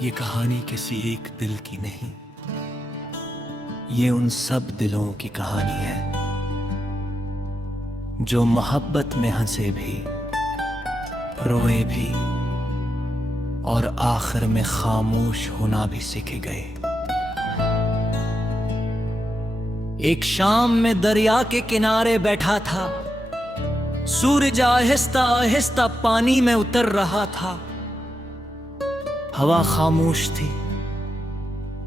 ये कहानी किसी एक दिल की नहीं, ये उन सब दिलों की कहानी है जो मोहब्बत में हंसे भी, रोए भी और आखिर में खामोश होना भी सीख गए। एक शाम में दरिया के किनारे बैठा था, सूरज आहिस्ता आहिस्ता पानी में उतर रहा था। हवा खामोश थी,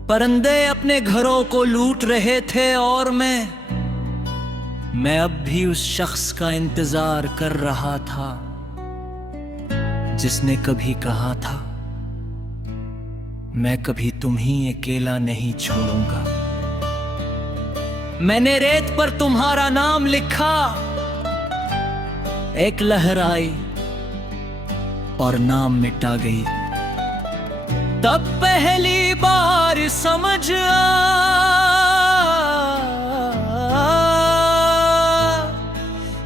परिंदे अपने घरों को लूट रहे थे और मैं अब भी उस शख्स का इंतजार कर रहा था जिसने कभी कहा था, मैं कभी तुम्हें अकेला नहीं छोड़ूंगा। मैंने रेत पर तुम्हारा नाम लिखा, एक लहर आई और नाम मिटा गई। तब पहली बार समझ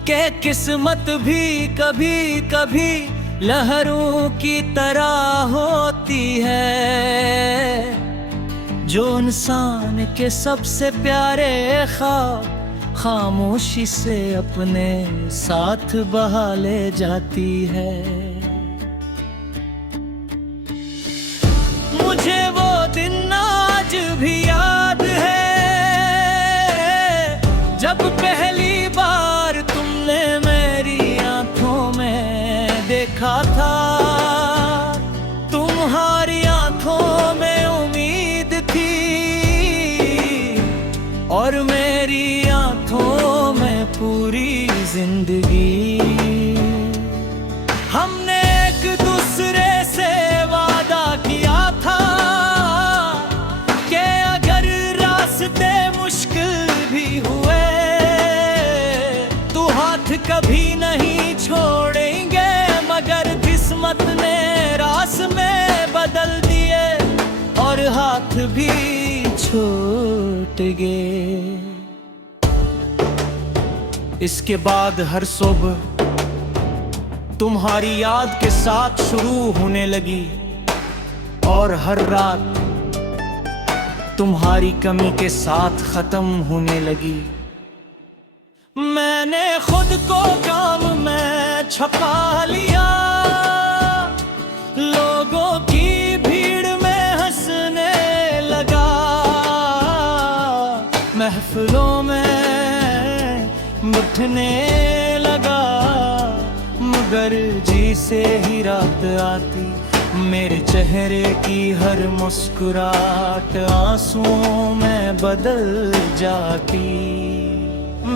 के किस्मत भी कभी कभी लहरों की तरह होती है, जो इंसान के सबसे प्यारे ख्वाब खामोशी से अपने साथ बहा ले जाती है। मुझे वो दिन आज भी याद है, जब पहली बार तुमने मेरी आंखों में देखा था। तुम्हारी आंखों में उम्मीद थी और मेरी आंखों में पूरी जिंदगी। हमने एक दूसरे से वादा किया था कि अगर रास्ते मुश्किल भी हुए तो हाथ कभी नहीं छोड़ेंगे, मगर किस्मत ने रास में बदल दिए और हाथ भी छूट गए। इसके बाद हर सुबह तुम्हारी याद के साथ शुरू होने लगी और हर रात तुम्हारी कमी के साथ खत्म होने लगी। मैंने खुद को काम में छुपा लिया, लोगों की भीड़ में हंसने लगा, महफिलों में बैठने लगा, मगर जी से ही रात आती मेरे चेहरे की हर मुस्कुराहट आंसुओं में बदल जाती।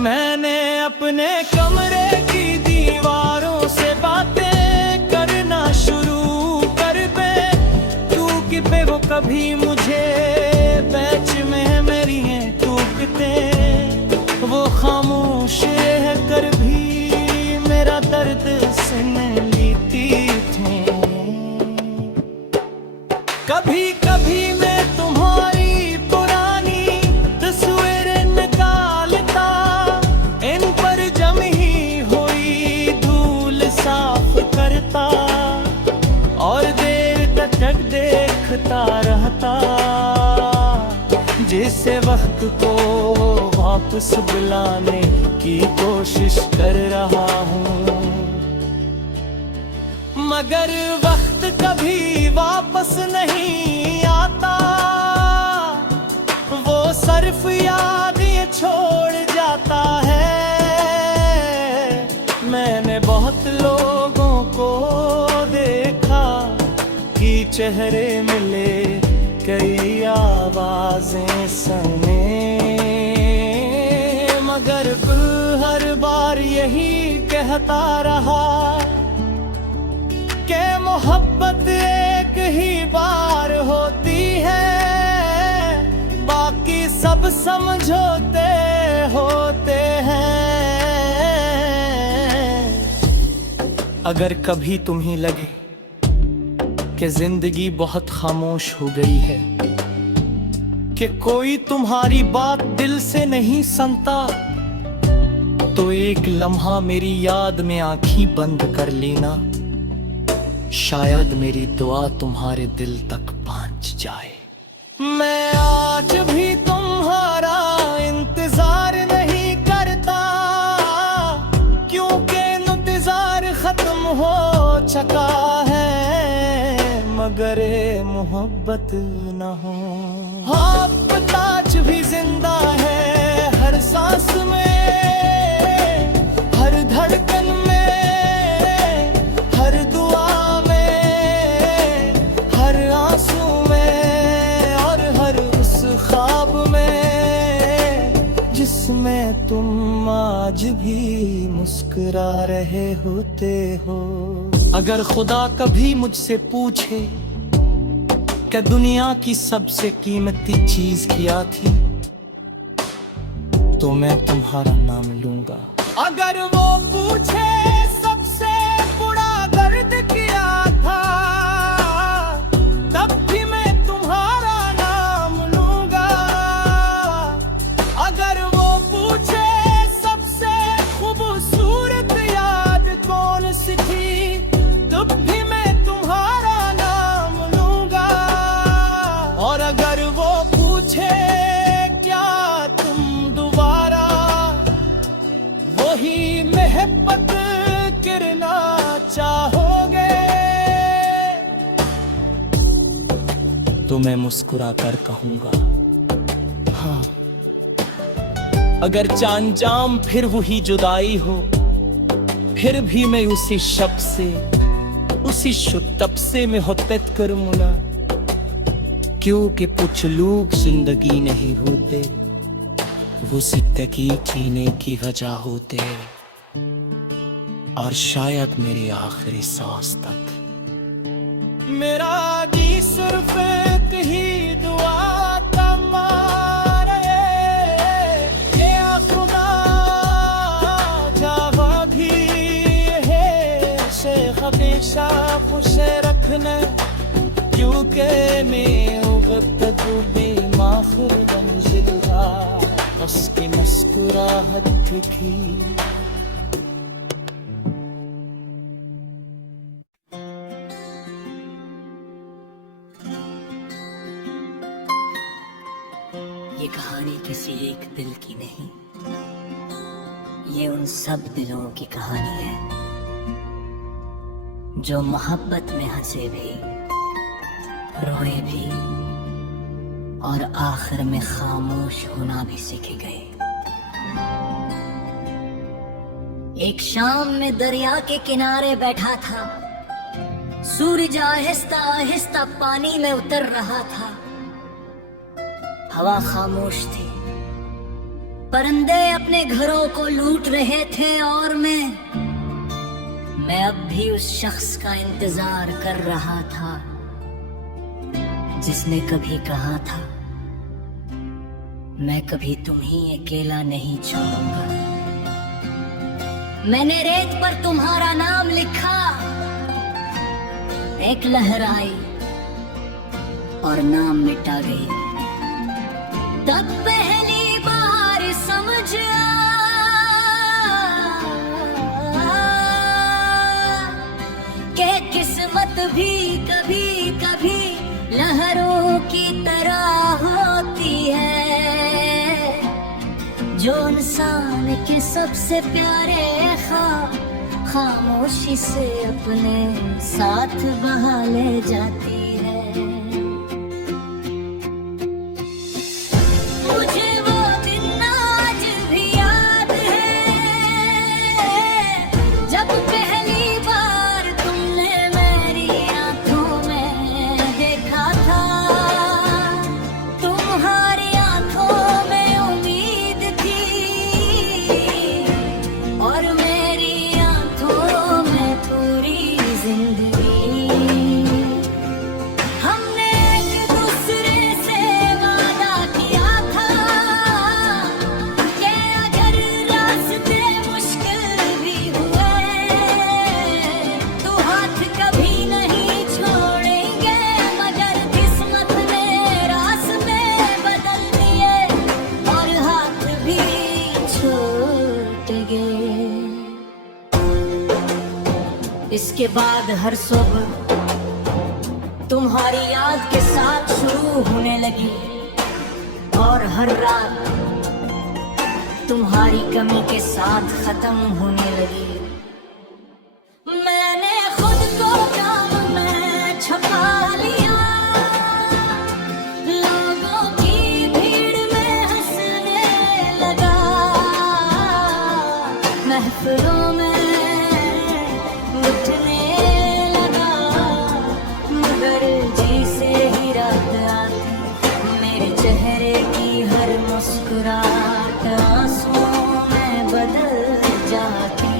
मैंने अपने कमरे की दीवारों से बातें करना शुरू कर दे, क्योंकि वो कभी मुझे पैच में मेरी टूकते, वो खामोश रह कर भी मेरा दर्द सुन लेती थी। कभी कभी मैं तुम्हारी पुरानी तस्वीरें निकालता, इन पर जमी हुई धूल साफ करता और देर तक देखता रहता, जिससे वक्त को वापस बुलाने की कोशिश कर रहा हूँ, मगर वक्त कभी वापस नहीं आता। वो सिर्फ याद ये छोड़ जाता है। मैंने बहुत लोगों को देखा कि चेहरे मिले, कई आवाजें सुने, मगर हर बार यही कहता रहा कि मोहब्बत एक ही बार होती है, बाकी सब समझौते होते हैं। अगर कभी तुम्हें लगे कि जिंदगी बहुत खामोश हो गई है, कि कोई तुम्हारी बात दिल से नहीं सुनता, तो एक लम्हा मेरी याद में आंखें बंद कर लेना, शायद मेरी दुआ तुम्हारे दिल तक पहुंचे। मच जाए। मैं आज भी तुम्हारा इंतजार नहीं करता, क्योंकि इंतजार खत्म हो चुका है, मगर ये मोहब्बत न हो। आप ताज भी जिंदा है हर सांस में, हर धड़कन में, हर दुआ में, हर आंसू में, और हर उस ख्वाब में जिसमें तुम आज भी मुस्कुरा रहे होते हो। अगर खुदा कभी मुझसे पूछे कि दुनिया की सबसे कीमती चीज क्या थी, तो मैं तुम्हारा नाम लूंगा। अगर वो पूछे सबसे बुरा दर्द क्या था, तब भी मैं तुम्हारा नाम लूंगा। अगर वो पूछे सबसे खूबसूरत याद कौन सी थी, तब भी मैं तुम्हारा नाम लूंगा। और अगर वो पूछे क्या तुम दोबारा वही मोहब्बत करना चाहोगे, तो मैं मुस्कुरा कर कहूंगा हाँ। अगर चांद जाम फिर वही जुदाई हो, फिर भी मैं उसी शब्द से, उसी शुतब से मोहब्बत करूंगा। क्योंकि कुछ लोग जिंदगी नहीं होते, वो जिंदगी जीने की वजह होते, और शायद मेरी आखिरी सांस तक। मेरा जी सिर्फ एक ही दुआ तुम्हारे, ये खुदा जावा भी है से हमेशा खुश रखना, क्योंकि मैं वक्त में माखुर मंजिलदा उसकी मुस्कुराहट की। ये कहानी किसी एक दिल की नहीं, ये उन सब दिलों की कहानी है जो मोहब्बत में हंसे भी, रोए भी, और आखिर में खामोश होना भी सीख गए। एक शाम में दरिया के किनारे बैठा था, सूरज आहिस्ता आहिस्ता पानी में उतर रहा था। हवा खामोश थी, परिंदे अपने घरों को लूट रहे थे, और मैं अब भी उस शख्स का इंतजार कर रहा था जिसने कभी कहा था मैं कभी तुम्हें अकेला नहीं छोड़ूंगा। मैंने रेत पर तुम्हारा नाम लिखा, एक लहर आई और नाम मिटा गई। तब पहली बार समझ के किस्मत भी कभी कभी लहरों की तरह होती है, जो इंसान के सबसे प्यारे खामोशी से अपने साथ बहा ले जाती है। मुझे वो दिन आज भी याद है, जब पहली बार तुमने मेरी आंखों में देखा था। तुम्हारी आंखों में उम्मीद थी और मेरी आंखों में पूरी जिंदगी। हमने एक दूसरे से वादा किया था कि अगर रास्ते मुश्किल भी हुए तो हाथ कभी नहीं छोड़ेंगे, मगर किस्मत ने रास्ते बदल दिए और हाथ भी छूट गए। इसके बाद हर सुबह तुम्हारी याद के साथ शुरू होने लगी और हर रात तुम्हारी कमी के साथ खत्म होने लगी। मैंने खुद को जाम में छुपा लिया, लोगों की भीड़ में हंसने लगा, महफिलों में उठने लगा, मगर जैसे ही रात आती मेरे चेहरे की हर मुस्कुराहट आंसुओं में बदल जाती।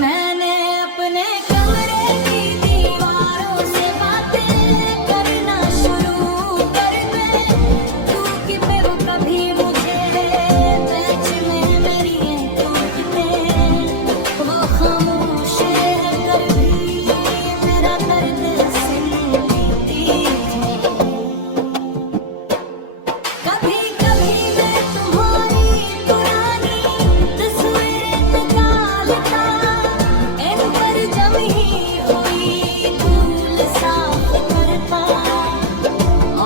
मैंने अपने कमरे की दीवारों से बातें करना शुरू कर दी, क्योंकि वो कभी मुझे पहचाने मेरी टूटने, वो खामोश कर भी मेरा दर्द सुनती है। कभी कभी मैं तुम्हारी पुरानी तस्वीरें निकालता, इन पर जमी हुई धूल साफ करता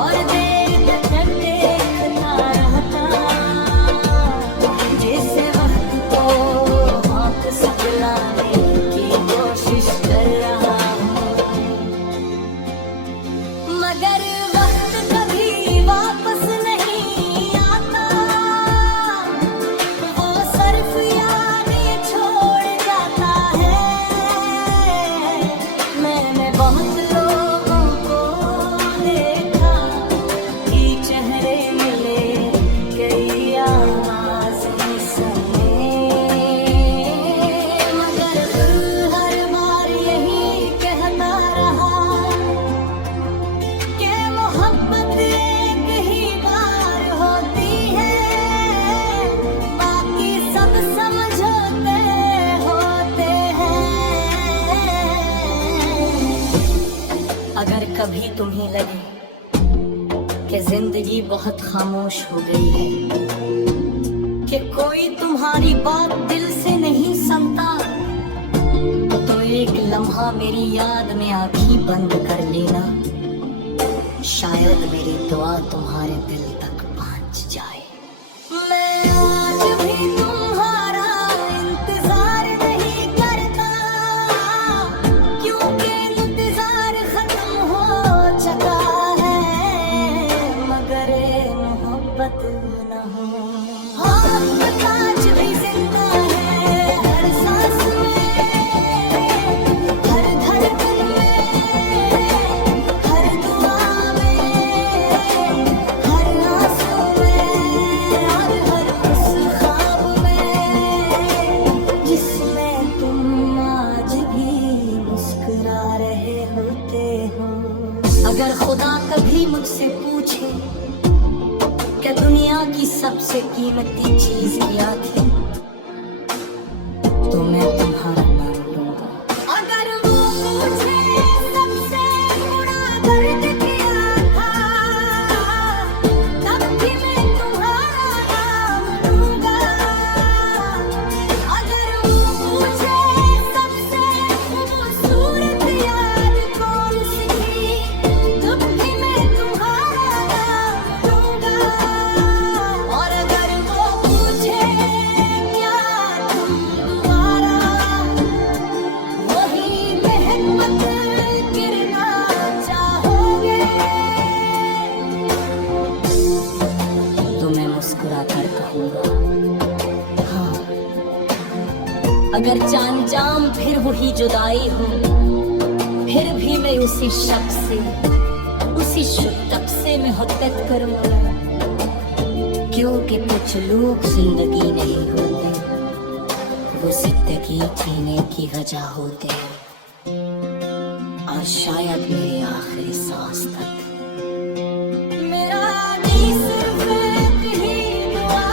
और देर तक देखता रहता, जैसे वक्त को वापस बुलाने की कोशिश कर रहा हूँ, मगर वक्त कभी वापस नहीं आता, वो सिर्फ यादें छोड़ जाता है। मैंने बहुत लोगों को देखा कि चेहरे मिले, कई आवाज़ें सुने, मगर दिल हर बार यही कहता रहा कि मोहब्बत एक ही बार होती है, बाकी सब समझौते होते हैं। अगर कभी तुम्हें लगे कि जिंदगी बहुत खामोश हो गई है, कि कोई तुम्हारी बात दिल से नहीं सुनता, तो एक लम्हा मेरी याद में आंखें बंद कर लेना, शायद मेरी दुआ तुम्हारे दिल तक पहुंच जाए। मैं आज भी तुम्हारा इंतजार नहीं करता, क्योंकि इंतजार खत्म हो चुका है, मगर मोहब्बत न हो। मोहब्बत आज भी जिंदा है, हर सांस में, हर धड़कन में, हर दुआ में, हर आंसू में और हर उस ख्वाब में, जिसमें तुम आज भी मुस्कुरा रहे होते हो। अगर खुदा कभी मुझसे पूछे कि दुनिया की सबसे कीमती चीज क्या थी, तो मैं तुम्हारा नाम लूंगा। अगर वो मुझे सबसे बुरा दर्द किया था, तब भी मैं तुम्हारा नाम लूंगा। अगर वो मुझे सबसे खूबसूरत याद कौन सी थी, तब भी मैं तुम्हारा नाम लूंगा। और अगर वो पूछे क्या तुम दोबारा वही मेहनत गिरना चाहोगे, तो मैं मुस्कुरा कर कहूँगा हाँ। अगर चांद जाम फिर वही जुदाई हो, फिर भी मैं उसी शख्स से, उसी शुद्धक से मोहब्बत करूँगा, क्योंकि कुछ लोग जिंदगी नहीं होते, वो जिंदगी जीने की वजह होते हैं, और शायद मेरी आखिरी सांस तक। मेरा जी सिर्फ एक ही दुआ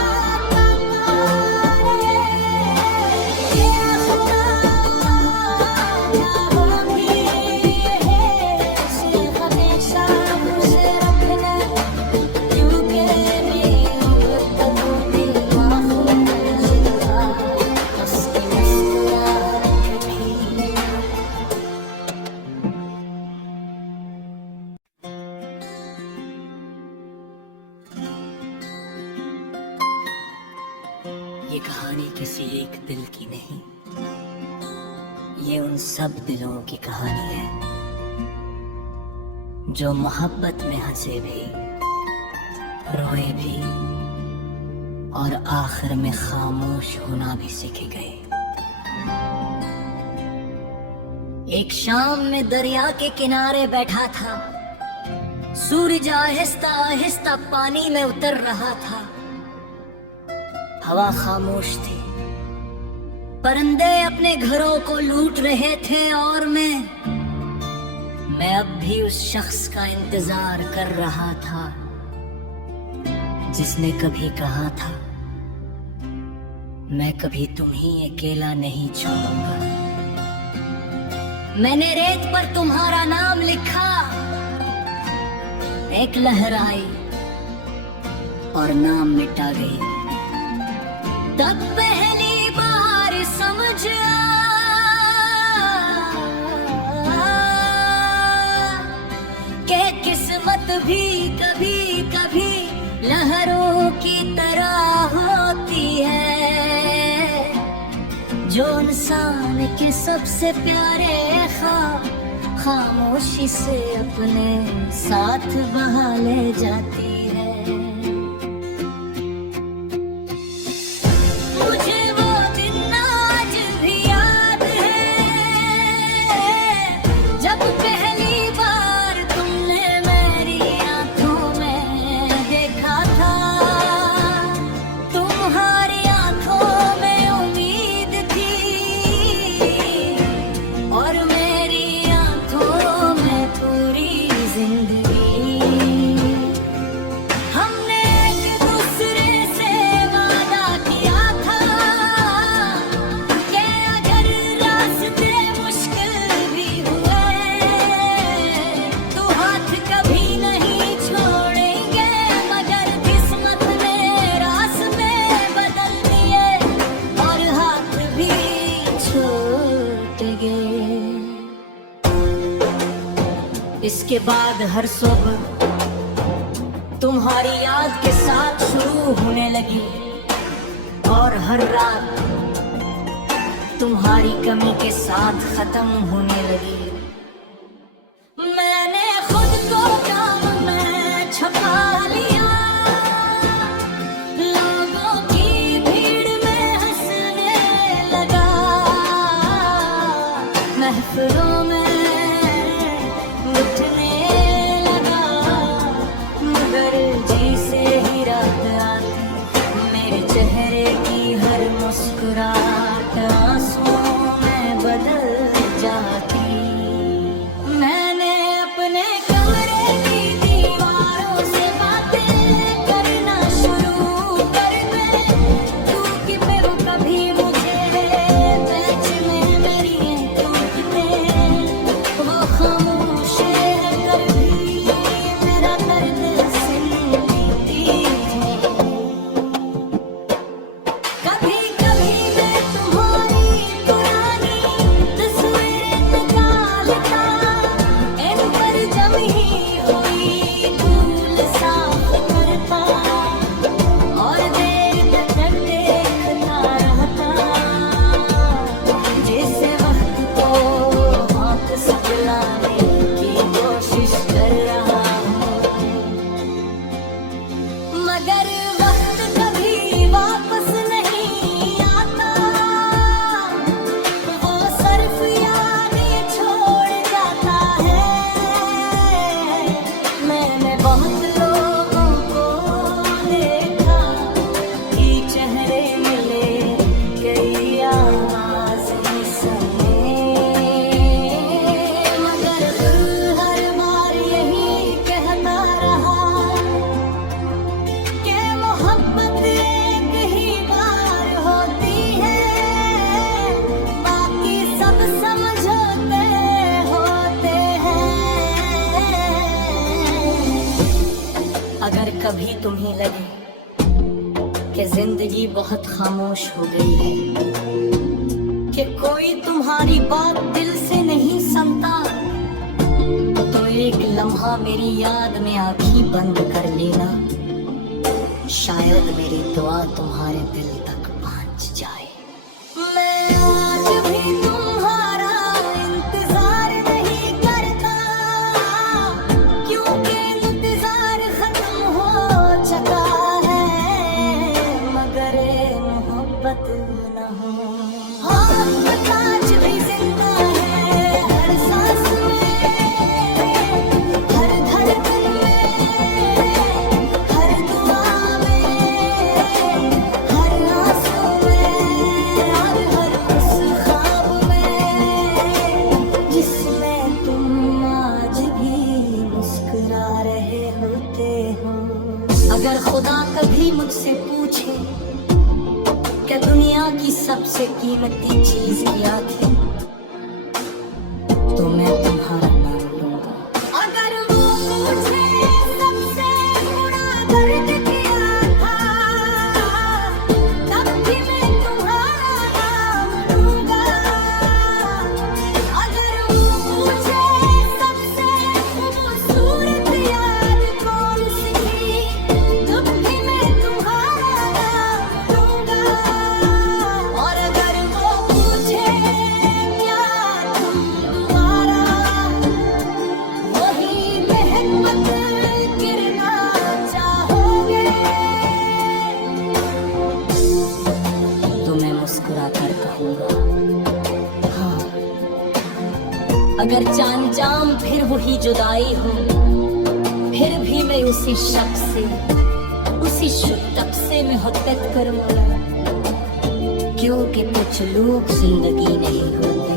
करता है कि खुदा भी सिर्फ हमेशा खुश रखना, क्योंकि मेरी उम्र दिल मासूम जिंदा उसकी मुस्कुराहट भी। ये उन सब दिलों की कहानी है जो मोहब्बत में हंसे भी, रोए भी और आखिर में खामोश होना भी सीख गए। एक शाम में दरिया के किनारे बैठा था, सूरज आहिस्ता आहिस्ता पानी में उतर रहा था। हवा खामोश थी, परिंदे अपने घरों को लूट रहे थे और मैं अब भी उस शख्स का इंतजार कर रहा था जिसने कभी कहा था मैं कभी तुम्हें अकेला नहीं छोड़ूंगा। मैंने रेत पर तुम्हारा नाम लिखा, एक लहर आई और नाम मिटा गई। तब पहली बार समझ के किस्मत भी कभी कभी लहरों की तरह होती है, जो इंसान के सबसे प्यारे खामोशी से अपने साथ बहा ले जाती है। मुझे वो दिन आज भी याद है जब पहली बार तुमने मेरी आंखों में देखा था। तुम्हारी आंखों में उम्मीद थी और मेरी आंखों में पूरी जिंदगी। हमने एक दूसरे से वादा किया था कि अगर रास्ते मुश्किल भी हुए तो हाथ कभी नहीं छोड़ेंगे, मगर किस्मत ने रास्ते बदल दिए और हाथ भी छूट गए। इसके बाद हर सुबह तुम्हारी याद के साथ शुरू होने लगी और हर रात तुम्हारी कमी के साथ खत्म होने लगी। मैंने खुद को काम में छुपा लिया, लोगों की भीड़ में हंसने लगा, महफिलों में उठने लगा, मगर जैसे ही रात आती मेरे चेहरे की हर मुस्कुराहट आंसुओं में बदल जाती। मैंने अपने कमरे की दीवारों से बातें करना शुरू कर दी, क्योंकि फिर कभी मुझे बीच में मेरी टूटते वो खामोश कर भी मेरा दर्द सुनती थी। कभी कभी मैं तुम्हारी पुरानी तस्वीरें निकालता, इन पर जमी हुई धूल साफ करता और देर तक देखता रहता, जैसे वक्त को वापस बुलाने की कोशिश कर रहा हूँ, मगर वक्त कभी वापस नहीं आता। वो सिर्फ यादें छोड़ जाता है। मैंने बहुत लोगों को देखा कि चेहरे मिले, कई आवाज़ें सुने, मगर दिल हर बार यही कहता रहा कि मोहब्बत एक ही बार होती है, बाकी सब समझौते होते हैं। अगर कभी तुम्हें लगे कि जिंदगी बहुत खामोश हो गई है, कि कोई तुम्हारी बात दिल से नहीं सुनता, तो एक लम्हा मेरी याद में आंखें बंद कर लेना, शायद मेरी दुआ तुम्हारे दिल तक पहुंच जाए। मैं आज भी तुम्हारा कीमती चीज याद है तो मैं तुम्हारा नाम लूंगा। अगर वो मुझे सबसे बुरा दर्द किया था तब भी मैं तुम्हारा नाम लूंगा। अगर वो मुझे सबसे खूबसूरत याद कौन सी थी तब भी मैं तुम्हारा नाम लूंगा। और अगर वो पूछे क्या तुम दोबारा वही महक गिरना चाहोगे तो मैं मुस्कुरा कर कहूँगा हाँ। अगर चांद जाम फिर वही जुदाई हो फिर भी मैं उसी शख्स से उसी शुद्धक से मोहब्बत करूँगा। क्योंकि कुछ लोग जिंदगी नहीं होते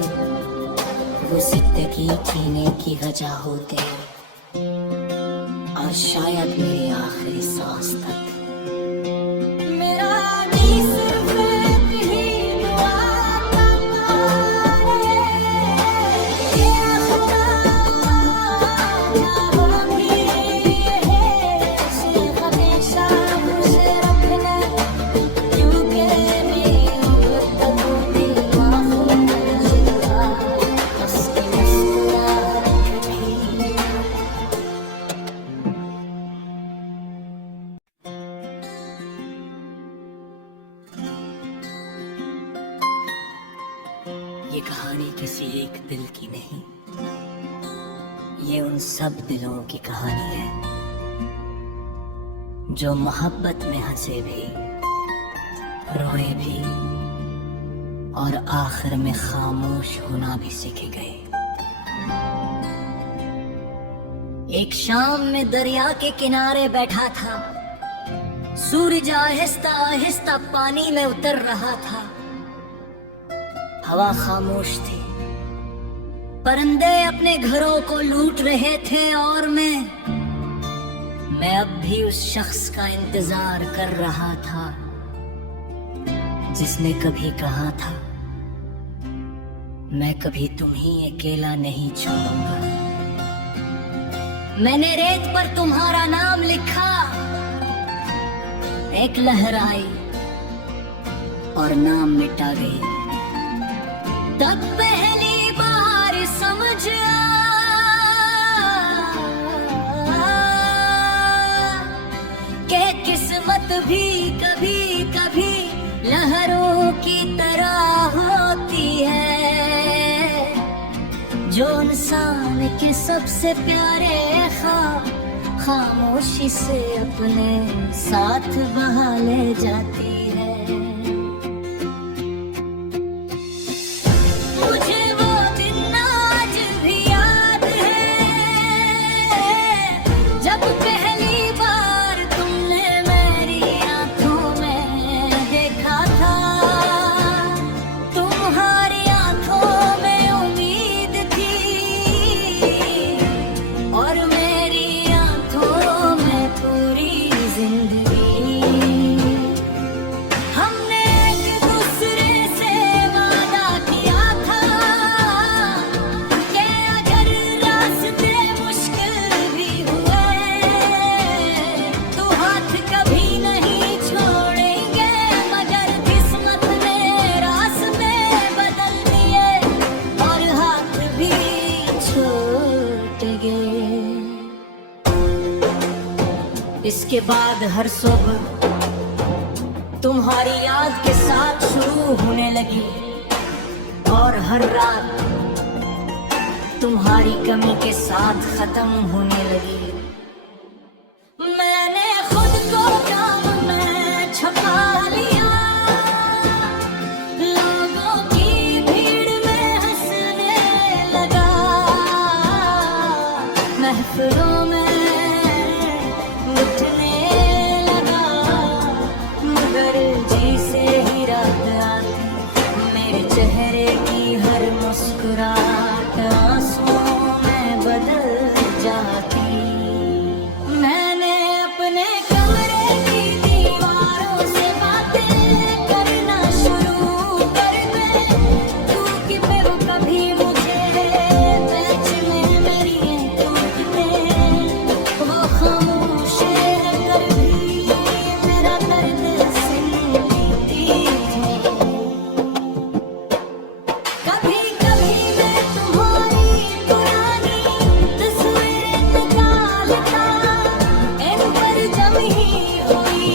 वो जिंदगी जीने की वजह होते और शायद मेरी आखिरी सांस तक। मेरा भी सिर्फ एक ही दुआ का मान है कि खुदा भी है उसे हमेशा खुश रखना। क्योंकि मेरी गुफ्तगू में आँखों में जिंदा उसकी मुस्कुराहट भी। ये कहानी किसी एक दिल की नहीं, ये उन सब दिलों की कहानी है जो मोहब्बत में हंसे भी रोए भी और आखिर में खामोश होना भी सीख गए। एक शाम में दरिया के किनारे बैठा था, सूरज आहिस्ता आहिस्ता पानी में उतर रहा था। हवा खामोश थी, परिंदे अपने घरों को लूट रहे थे और मैं अब भी उस शख्स का इंतजार कर रहा था जिसने कभी कहा था मैं कभी तुम्हें अकेला नहीं छोड़ूंगा। मैंने रेत पर तुम्हारा नाम लिखा, एक लहर आई और नाम मिटा गई। तब पहली बार समझ के किस्मत भी कभी कभी लहरों की तरह होती है, जो इंसान के सबसे प्यारे खामोशी से अपने साथ बहा ले जाती है। इसके बाद हर सुबह तुम्हारी याद के साथ शुरू होने लगी और हर रात तुम्हारी कमी के साथ खत्म होने लगी। मैंने खुद को जाम में छुपा लिया, लोगों की भीड़ में हंसने लगा, महफिलों में मुस्कुराहट आंसुओं में बदल जाती। मैंने अपने कमरे की दीवारों से बातें करना शुरू कर दी। कभी कभी मैं तुम्हारी पुरानी तस्वीरें निकालता, इन पर जमी हुई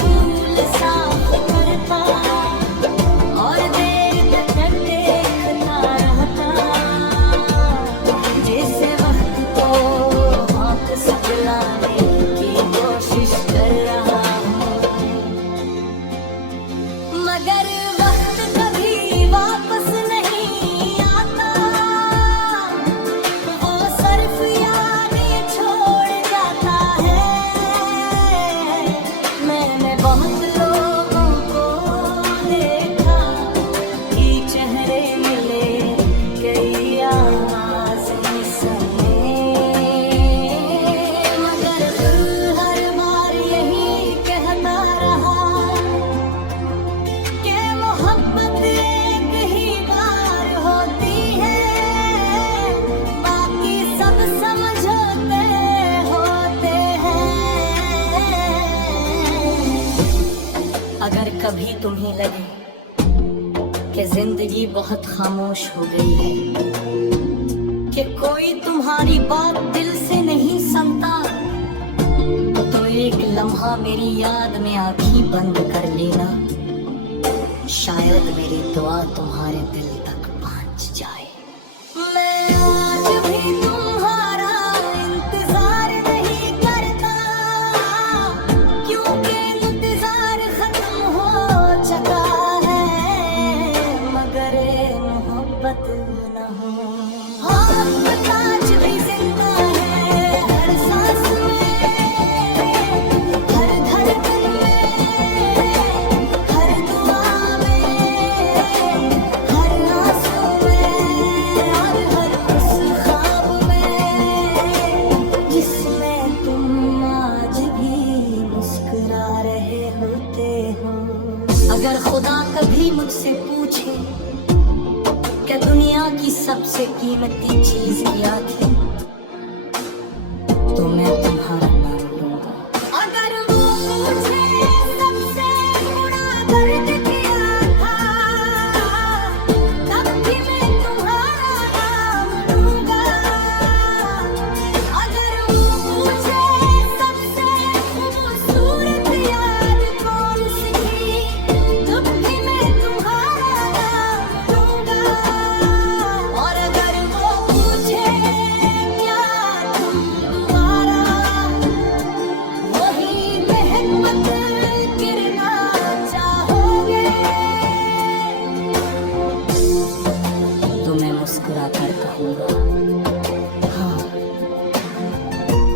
धूल साफ करता, और देर तक देखता रहता, जैसे वक्त को वापस बुलाने की कोशिश कर रहा हूँ, मगर वक्त कभी वापस नहीं आता, वो सिर्फ यादें छोड़ जाता है। मैंने बहुत लोगों को देखा कि चेहरे मिले, कई आवाज़ें सुने, मगर दिल हर बार यही कहता रहा कि मोहब्बत एक ही बार होती है, बाकी सब समझौते होते हैं। अगर कभी तुम्हें लगे कि जिंदगी बहुत खामोश हो गई है, कि कोई तुम्हारी बात दिल से नहीं सुनता, तो एक लम्हा मेरी याद में आंखें बंद कर लेना, शायद मेरी दुआ तुम्हारे दिल तक पहुंच जाए। मैं आज भी तुम्हारा इंतजार नहीं करता, क्योंकि इंतजार खत्म हो चुका है, मगर ये मोहब्बत न हो। मोहब्बत आज भी जिंदा है, हर सांस में, हर धड़कन में, हर दुआ में, हर आंसू में, और हर उस ख्वाब में जिसमें तुम आज भी मुस्कुरा रहे होते हो। अगर खुदा कभी मुझसे पूछे कि दुनिया की सबसे कीमती चीज क्या थी, तो मैं तुम्हारा नाम लूंगा। अगर वो पूछे सबसे बड़ा दर्द क्या था, तब भी मैं तुम्हारा नाम लूंगा। अगर वो पूछे सबसे खूबसूरत याद कौन सी थी, तब भी मैं तुम्हारा नाम लूंगा। और अगर वो पूछे क्या तुम दोबारा वही महक गिरना चाहोगे, तो मैं मुस्कुरा कर कहूँगा हाँ।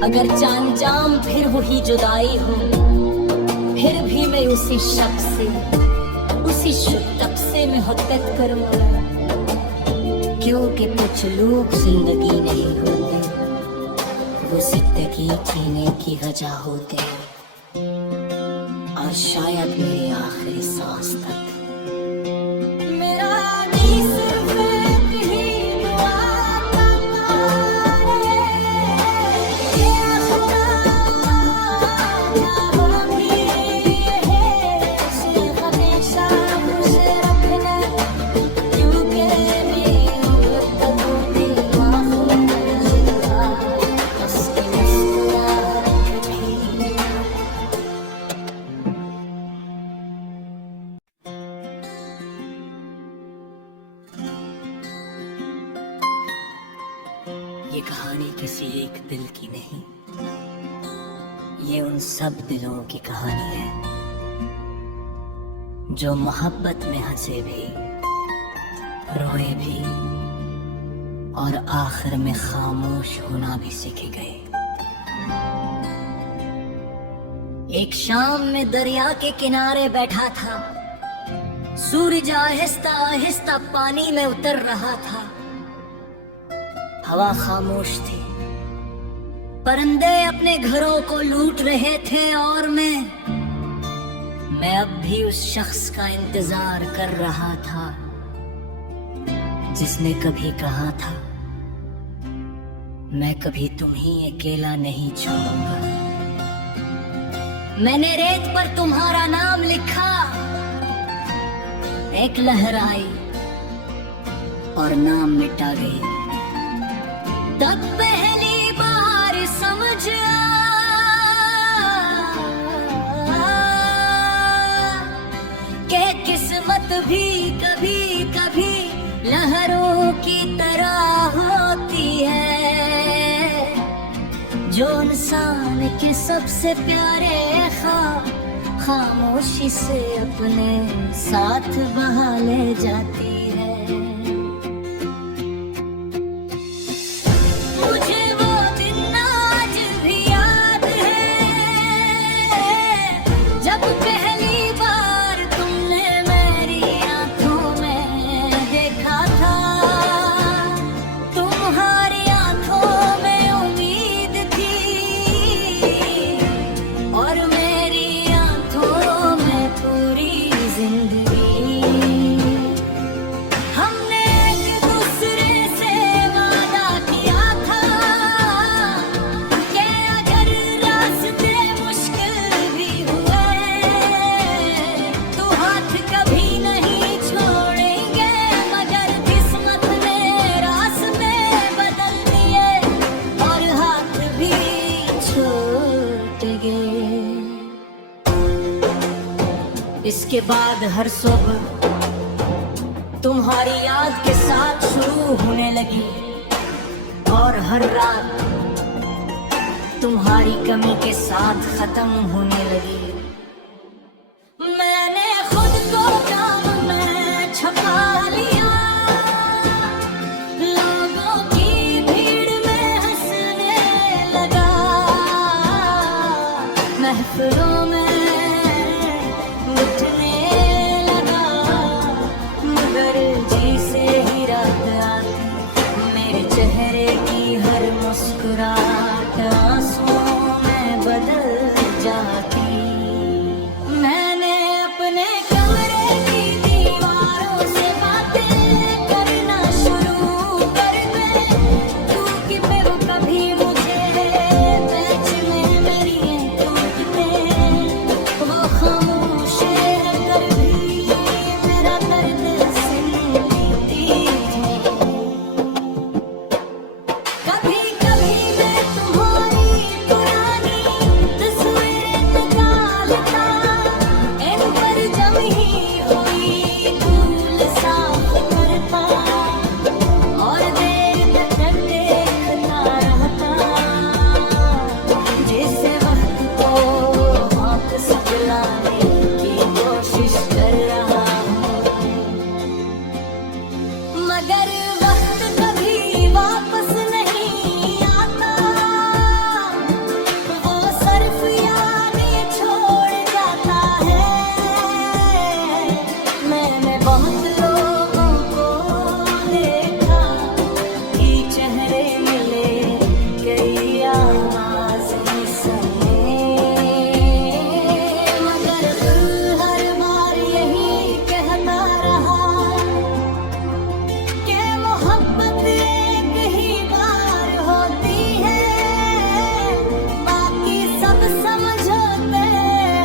अगर चांद जाम फिर वही जुदाई हो, फिर भी मैं उसी शख्स से, उसी शुद्धक से मोहब्बत करूँगा, क्योंकि कुछ लोग जिंदगी नहीं होते, वो जिंदगी जीने की वजह होते हैं, और शायद मेरी आखिरी सांस तक। मेरा जी सिर्फ एक ही दुआ करता है कि खुदा भी है उसे हमेशा खुश रखना, क्योंकि मेरी कबूली मासूम जिंदा उसकी मुस्कुराहट भी। ये कहानी किसी एक दिल की नहीं, ये उन सब दिलों की कहानी है जो मोहब्बत में हंसे भी, रोए भी, और आखिर में खामोश होना भी सीख गए। एक शाम में दरिया के किनारे बैठा था, सूरज आहिस्ता आहिस्ता पानी में उतर रहा था, हवा खामोश थी, परिंदे अपने घरों को लूट रहे थे, और मैं अब भी उस शख्स का इंतजार कर रहा था जिसने कभी कहा था मैं कभी तुम्हें अकेला नहीं छोड़ूंगा। मैंने रेत पर तुम्हारा नाम लिखा, एक लहर आई, और नाम मिटा गई। तब पहली बार समझ के किस्मत भी कभी कभी लहरों की तरह होती है, जो इंसान के सबसे प्यारे खामोशी से अपने साथ बहा ले जाती है। मुझे वो दिन आज भी याद है, जब पहली बार तुमने मेरी आंखों में देखा था। तुम्हारी आंखों में उम्मीद थी और मेरी आंखों में पूरी जिंदगी। हमने एक दूसरे से वादा किया था कि अगर रास्ते मुश्किल भी हुए तो हाथ कभी नहीं छोड़ेंगे, मगर किस्मत ने रास्ते बदल दिए और हाथ भी छूट गए। इसके बाद हर सुबह तुम्हारी याद के साथ शुरू होने लगी और हर रात तुम्हारी कमी के साथ खत्म होने लगी। मैंने खुद को जाम में छुपा लिया, लोगों की भीड़ में हंसने लगा, महफिलों में उठने लगा, मगर जी से ही रात आती मेरे चेहरे की हर मुस्कुराहट आंसुओं में बदल जाती। मैंने अपने कमरे की दीवारों से बातें करना शुरू कर दी, क्योंकि वो कभी मुझे बीच में मेरी टूटते वो खामोश कर भी मेरा दर्द सुन लेती है। कभी कभी मैं तुम्हारी पुरानी तस्वीरें निकालता, इन पर जमी हुई धूल साफ करता और देर तक देखता रहता, जैसे वक्त को वापस बुलाने की कोशिश कर रहा हूँ, मगर वक्त कभी वापस नहीं आता। वो सिर्फ यादें छोड़ जाता है। मैंने बहुत लोगों को देखा, कि चेहरे मिले कई आवाज़ें सुने, मगर दिल हर बार यही कहता रहा कि मोहब्बत एक ही बार होती है, बाकी सब समझौते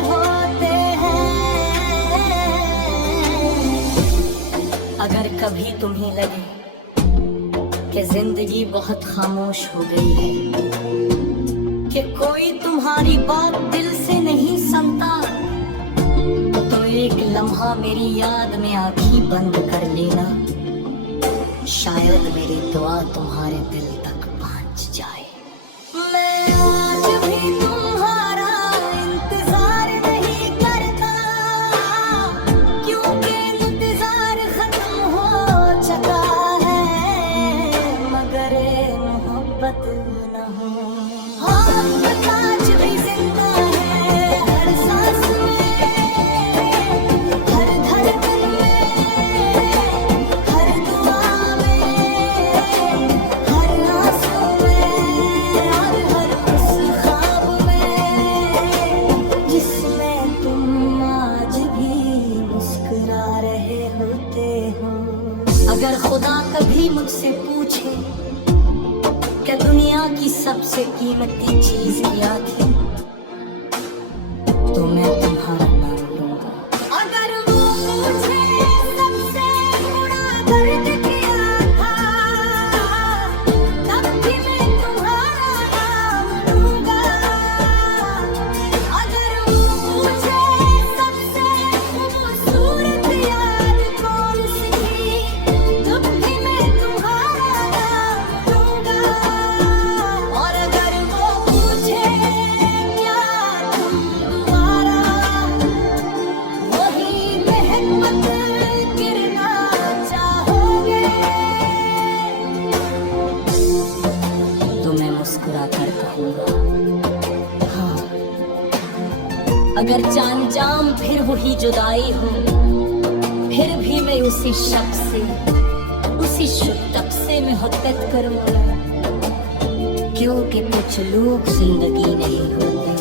होते हैं। अगर कभी तुम्हें लगे कि जिंदगी बहुत खामोश हो गई है, कि कोई तुम्हारी बात दिल से नहीं सुनता, तो एक लम्हा मेरी याद में आंखें बंद कर लेना, शायद मेरी दुआ तुम्हारे दिल तक पहुंच जाए। मैं आज भी तुम्हारा इंतजार नहीं करता, क्योंकि इंतजार खत्म हो चुका है, मगर मोहब्बत न हो। मोहब्बत आज भी जिंदा है, हर सांस में, हर धड़कन में, हर दुआ में, हर आंसू में और हर उस ख्वाब में, जिसमें तुम आज भी मुस्कुरा रहे होते हो। अगर खुदा कभी मुझसे पूछे कि दुनिया की सबसे कीमती चीज क्या थी, तो मैं तुम्हारा नाम लूंगा। अगर वो मुझे सबसे बड़ा दर्द क्या अगर जान जाम फिर वही जुदाई हो, फिर भी मैं उसी शख्स से, उसी शुद्धक से मोहब्बत करूंगा। क्योंकि कुछ लोग जिंदगी नहीं होते,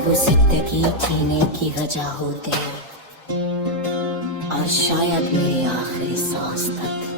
वो जिंदगी जीने की वजह होते हैं, और शायद मेरी आखिरी सांस तक।